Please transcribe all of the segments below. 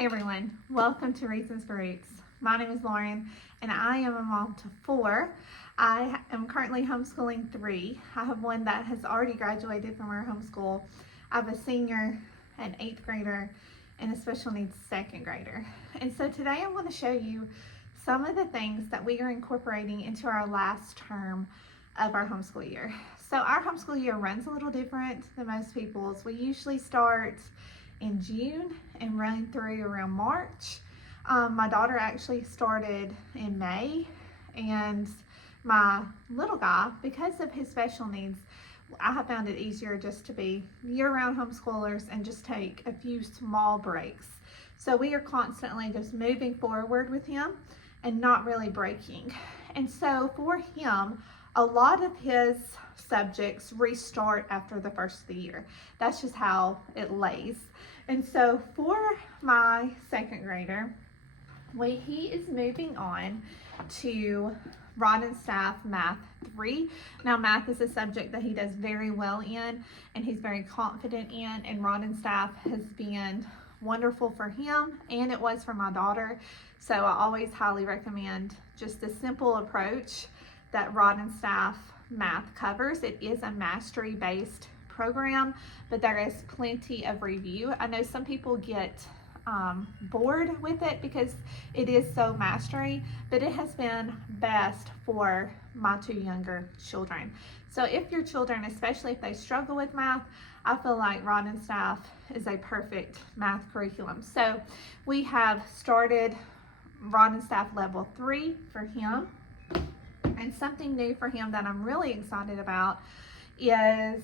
Hey everyone, welcome to Reasons for Roots. My name is Lauren and I am a mom to 4. I am currently homeschooling 3. I have one that has already graduated from our homeschool. I have a senior, an 8th grader, and a special needs 2nd grader. And so today I'm going to show you some of the things that we are incorporating into our last term of our homeschool year. So our homeschool year runs a little different than most people's. We usually start in June and run through around March. My daughter actually started in May, and my little guy, because of his special needs, I have found it easier just to be year-round homeschoolers and just take a few small breaks. So we are constantly just moving forward with him and not really breaking. And so for him, a lot of his subjects restart after the first of the year. That's just how it lays. And so for my 2nd grader, he is moving on to Rod and Staff Math 3. Now math is a subject that he does very well in and he's very confident in, and Rod and Staff has been wonderful for him, and it was for my daughter. So I always highly recommend just the simple approach that Rod and Staff Math covers. It is a mastery based program, but there is plenty of review. I know some people get bored with it because it is so mastery, but it has been best for my 2 younger children. So if your children, especially if they struggle with math, I feel like Rod and Staff is a perfect math curriculum. So we have started Rod and Staff level 3 for him. And something new for him that I'm really excited about is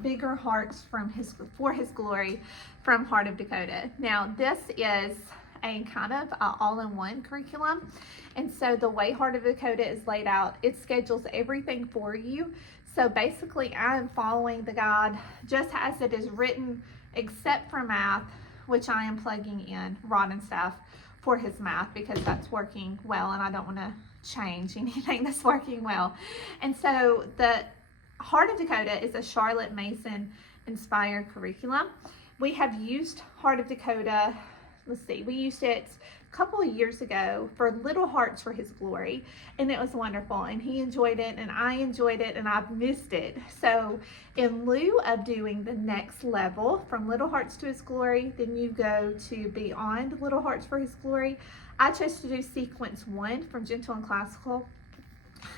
Bigger Hearts for His Glory from Heart of Dakota. Now this is a kind of all-in-one curriculum, and so the way Heart of Dakota is laid out, it schedules everything for you. So basically I am following the guide just as it is written, except for math, which I am plugging in Rod and Staff for his math because that's working well and I don't want to change anything that's working well. And so the Heart of Dakota is a Charlotte Mason inspired curriculum. We have used Heart of Dakota, we used it a couple of years ago for Little Hearts for His Glory, and it was wonderful, and he enjoyed it and I enjoyed it and I've missed it. So in lieu of doing the next level from Little Hearts to His Glory, then you go to Beyond Little Hearts for His Glory, I chose to do sequence 1 from Gentle and Classical.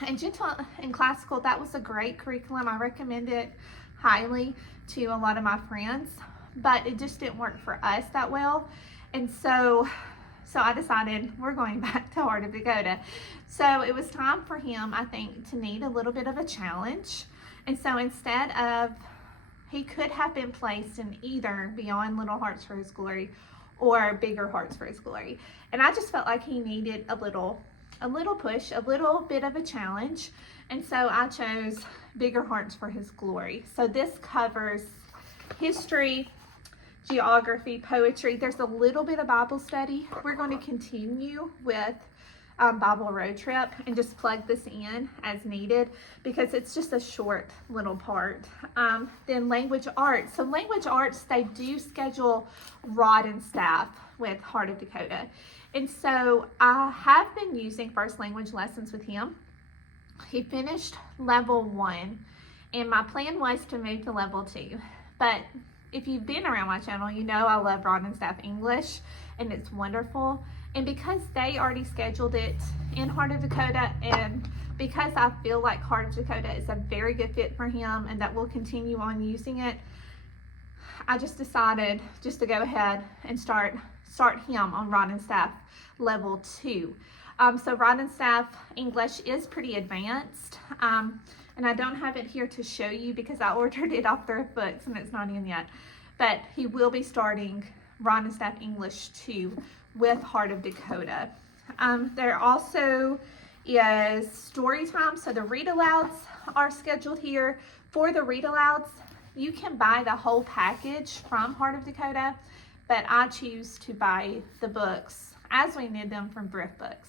And Gentle and Classical, that was a great curriculum. I recommend it highly to a lot of my friends, but it just didn't work for us that well. And so I decided we're going back to Heart of Dakota. So it was time for him, I think, to need a little bit of a challenge. And so instead of, he could have been placed in either Beyond Little Hearts for His Glory or Bigger Hearts for His Glory. And I just felt like he needed a little push, a little bit of a challenge. And so I chose Bigger Hearts for His Glory. So this covers history, geography, poetry. There's a little bit of Bible study. We're going to continue with Bible Road Trip and just plug this in as needed because it's just a short little part. Then language arts. So language arts, they do schedule Rod and Staff with Heart of Dakota. And so I have been using first language lessons with him. He finished level 1 and my plan was to move to level 2. But if you've been around my channel, you know I love Rod and Staff English and it's wonderful. And because they already scheduled it in Heart of Dakota, and because I feel like Heart of Dakota is a very good fit for him and that we'll continue on using it, I just decided just to go ahead and start him on Rod and Staff level 2. So Rod and Staff English is pretty advanced, and I don't have it here to show you because I ordered it off Thrift Books and it's not in yet, but he will be starting Rod and Staff English 2 with Heart of Dakota. There also is story time, so the read alouds are scheduled here. For the read alouds, you can buy the whole package from Heart of Dakota, but I choose to buy the books as we need them from Thrift Books.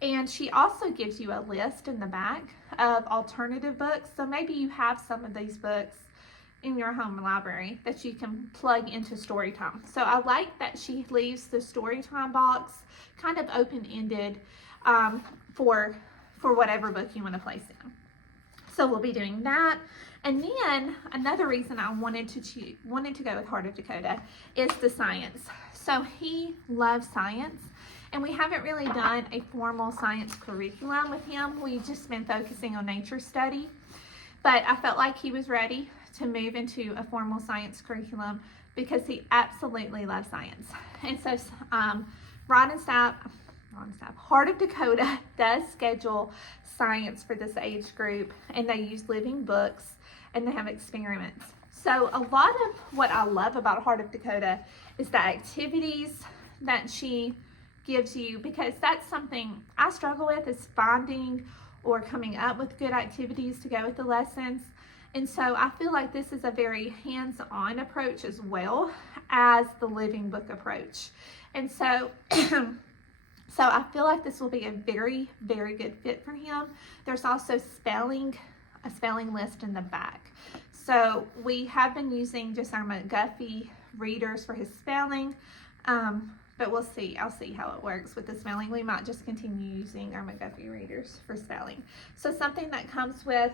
And she also gives you a list in the back of alternative books. So maybe you have some of these books in your home library that you can plug into story time. So I like that she leaves the story time box kind of open-ended for whatever book you want to place in. So we'll be doing that. And then another reason I wanted to go with Heart of Dakota is the science. So he loves science, and we haven't really done a formal science curriculum with him. We've just been focusing on nature study, but I felt like he was ready to move into a formal science curriculum because he absolutely loves science. And so Heart of Dakota does schedule science for this age group, and they use living books and they have experiments. So a lot of what I love about Heart of Dakota is the activities that she gives you, because that's something I struggle with, is finding or coming up with good activities to go with the lessons. And so I feel like this is a very hands-on approach as well as the living book approach. And so so I feel like this will be a very, very good fit for him. There's also a spelling list in the back. So we have been using just our McGuffey readers for his spelling, but we'll see. I'll see how it works with the spelling. We might just continue using our McGuffey readers for spelling. So something that comes with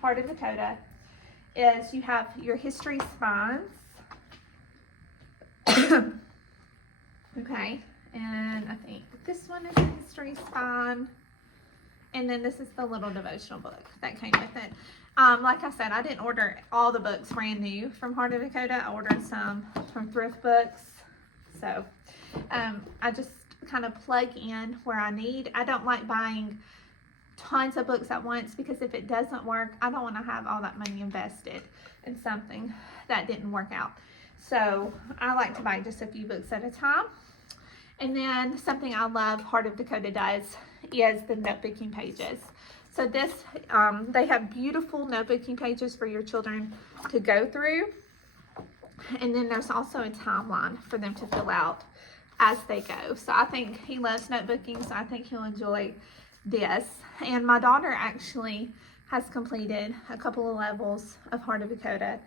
Heart of Dakota is you have your history spines. Okay, and I think this one is a history spine. And then this is the little devotional book that came with it. Like I said, I didn't order all the books brand new from Heart of Dakota. I ordered some from thrift books. So I just kind of plug in where I need. I don't like buying tons of books at once, because if it doesn't work, I don't want to have all that money invested in something that didn't work out. So I like to buy just a few books at a time. And then something I love Heart of Dakota does is the notebooking pages. So this, they have beautiful notebooking pages for your children to go through. And then there's also a timeline for them to fill out as they go. So I think he loves notebooking, so I think he'll enjoy this. And my daughter actually has completed a couple of levels of Heart of Dakota,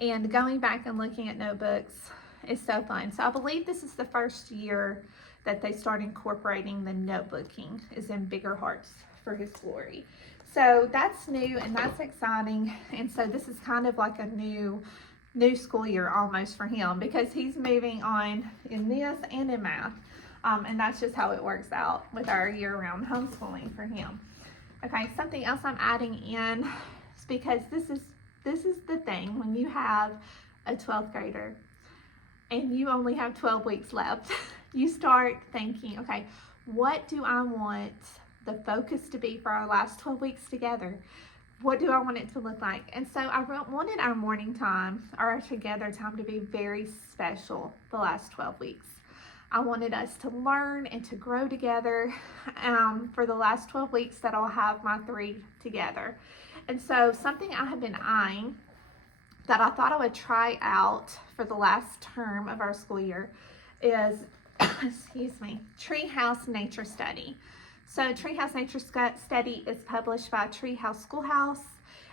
and going back and looking at notebooks is so fun. So I believe this is the first year that they start incorporating the notebooking is in Bigger Hearts for His Glory. So that's new and that's exciting. And so this is kind of like a new school year almost for him, because he's moving on in this and in math. And that's just how it works out with our year-round homeschooling for him. Okay, something else I'm adding in is because this is the thing when you have a 12th grader and you only have 12 weeks left, you start thinking, okay, what do I want the focus to be for our last 12 weeks together? What do I want it to look like? And so I wanted our morning time, or our together time, to be very special the last 12 weeks. I wanted us to learn and to grow together for the last 12 weeks that I'll have my 3 together. And so something I have been eyeing that I thought I would try out for the last term of our school year is, Treehouse Nature Study. So Treehouse Nature Study is published by Treehouse Schoolhouse,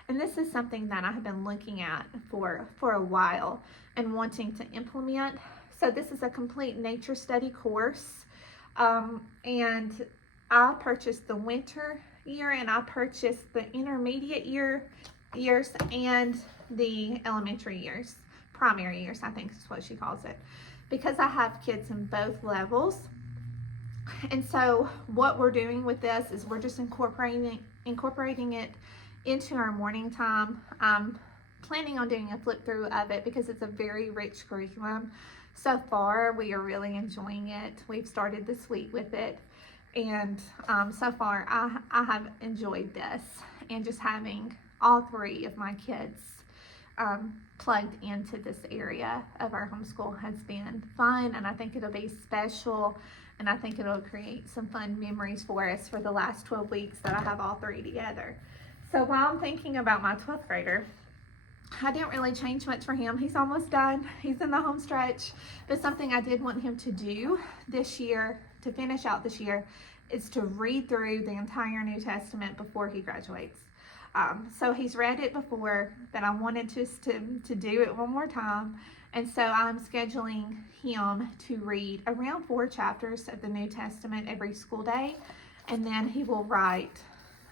and this is something that I have been looking at for a while and wanting to implement. So this is a complete nature study course, and I purchased the winter year, and I purchased the intermediate years and the elementary years, primary years, I think is what she calls it, because I have kids in both levels. And so what we're doing with this is we're just incorporating it into our morning time. I'm planning on doing a flip through of it because it's a very rich curriculum. So far, we are really enjoying it. We've started this week with it, and so far I have enjoyed this, and just having all 3 of my kids plugged into this area of our homeschool has been fun, and I think it'll be special, and I think it'll create some fun memories for us for the last 12 weeks that I have all 3 together. So while I'm thinking about my 12th grader, I didn't really change much for him. He's almost done. He's in the home stretch. But something I did want him to do this year, to finish out this year, is to read through the entire New Testament before he graduates. So he's read it before, but I wanted just to do it one more time. And so I'm scheduling him to read around 4 chapters of the New Testament every school day. And then he will write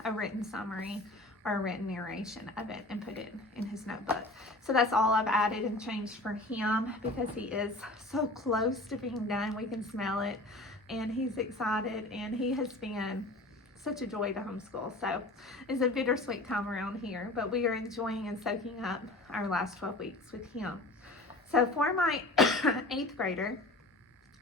a written summary or a written narration of it and put it in his notebook. So that's all I've added and changed for him because he is so close to being done. We can smell it, and he's excited, and he has been such a joy to homeschool. So it's a bittersweet time around here, but we are enjoying and soaking up our last 12 weeks with him. So for my 8th grader,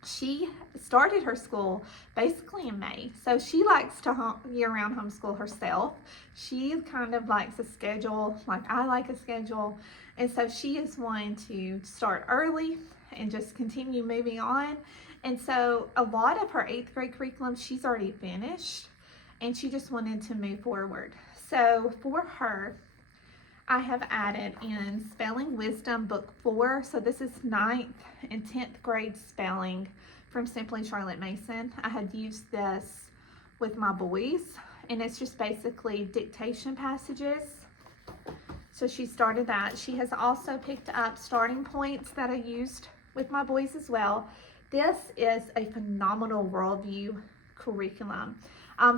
she started her school basically in May. So she likes to year-round homeschool herself. She kind of likes a schedule, like I like a schedule. And so she is one to start early and just continue moving on. And so a lot of her 8th grade curriculum, she's already finished, and she just wanted to move forward. So for her, I have added in Spelling Wisdom Book 4. So this is 9th and 10th grade spelling from Simply Charlotte Mason. I had used this with my boys, and it's just basically dictation passages. So she started that. She has also picked up starting points that I used with my boys as well. This is a phenomenal worldview curriculum.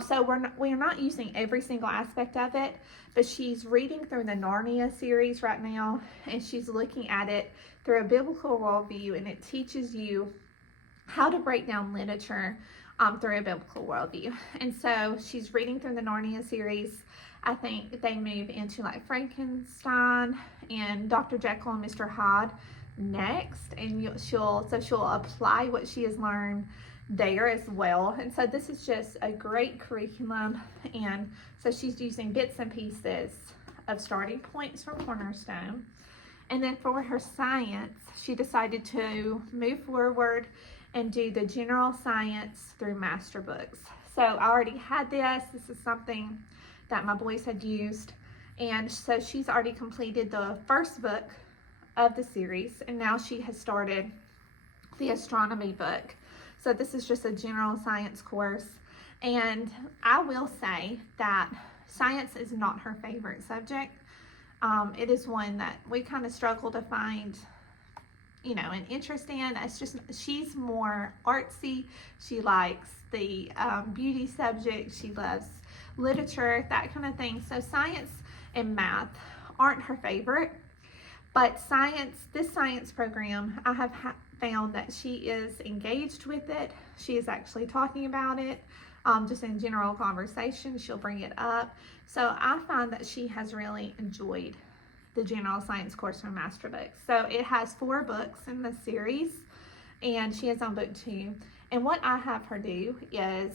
So we're not using every single aspect of it, but she's reading through the Narnia series right now, and she's looking at it through a biblical worldview, and it teaches you how to break down literature through a biblical worldview. And so she's reading through the Narnia series. I think they move into like Frankenstein and Dr. Jekyll and Mr. Hyde next, and she'll apply what she has learned there as well. And so this is just a great curriculum, and so she's using bits and pieces of starting points from Cornerstone. And then for her science, she decided to move forward and do the general science through master books. So I already had this is something that my boys had used, and so she's already completed the first book of the series, and now she has started the astronomy book. So this is just a general science course, and I will say that science is not her favorite subject. It is one that we kind of struggle to find, an interest in. It's just, she's more artsy. She likes the beauty subject. She loves literature, that kind of thing. So science and math aren't her favorite, but this science program, I have found that she is engaged with it. She is actually talking about it, just in general conversation. She'll bring it up. So I find that she has really enjoyed the general science course from Master Books. So it has 4 books in the series, and she is on book 2. And what I have her do is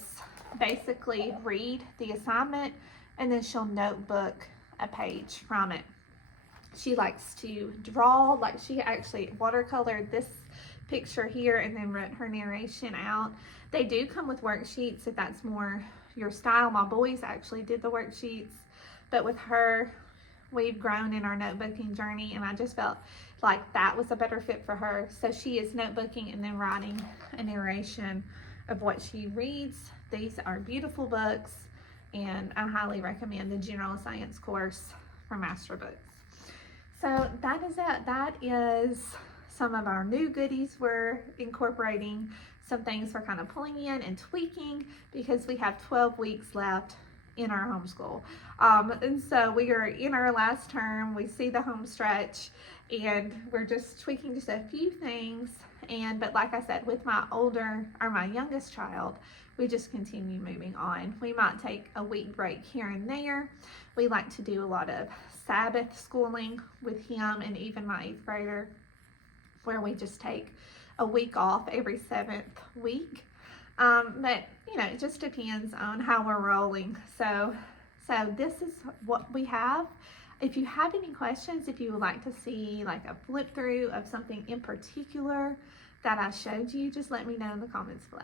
basically read the assignment, and then she'll notebook a page from it. She likes to draw, like she actually watercolored this picture here and then wrote her narration out. They do come with worksheets if that's more your style. My boys actually did the worksheets, but with her, we've grown in our notebooking journey, and I just felt like that was a better fit for her. So she is notebooking and then writing a narration of what she reads. These are beautiful books, and I highly recommend the general science course from Master Books. So that is it. That is some of our new goodies we're incorporating, some things we're kind of pulling in and tweaking because we have 12 weeks left in our homeschool. And so we are in our last term. We see the home stretch, and we're just tweaking just a few things. But like I said, with my youngest child, we just continue moving on. We might take a week break here and there. We like to do a lot of Sabbath schooling with him, and even my 8th grader, where we just take a week off every 7th week. But it just depends on how we're rolling. So this is what we have. If you have any questions, if you would like to see like a flip through of something in particular that I showed you, just let me know in the comments below.